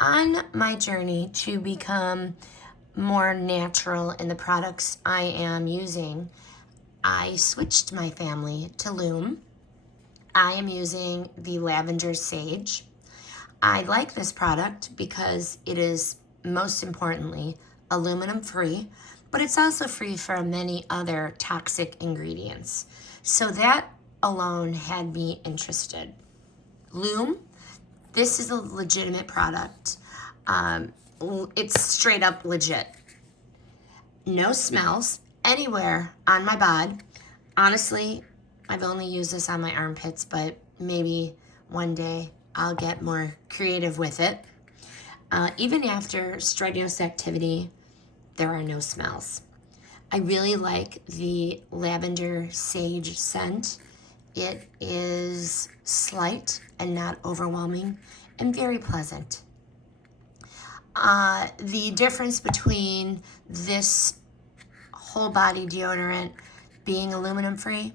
On my journey to become more natural in the products I am using, I switched my family to Lume. I am using the Lavender Sage. I like this product because it is, most importantly, aluminum free, but it's also free from many other toxic ingredients. So that alone had me interested. Lume, this is a legitimate product. It's straight up legit. No smells anywhere on my bod. Honestly, I've only used this on my armpits, but maybe one day I'll get more creative with it. Even after strenuous activity, there are no smells. I really like the Lavender Sage scent. It is slight and not overwhelming and very pleasant. The difference between this whole body deodorant being aluminum free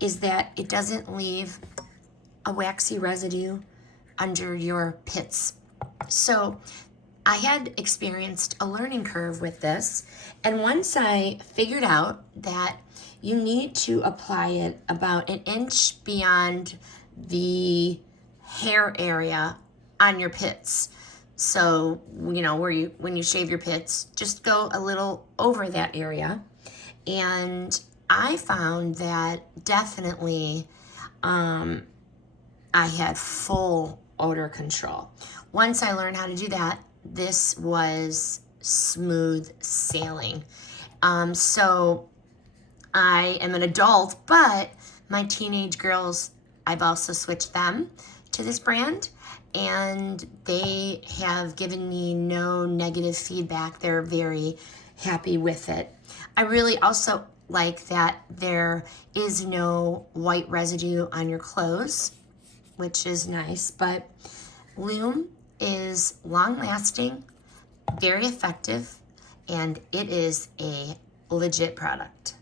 is that it doesn't leave a waxy residue under your pits. So I had experienced a learning curve with this, and once I figured out that you need to apply it about an inch beyond the hair area on your pits. So, you know, when you shave your pits, just go a little over that area. And I found that definitely I had full odor control. Once I learned how to do that, this was smooth sailing. So I am an adult, but my teenage girls, I've also switched them to this brand, and they have given me no negative feedback. They're very happy with it. I really also like that there is no white residue on your clothes, which is nice, but Lume is long lasting, very effective, and it is a legit product.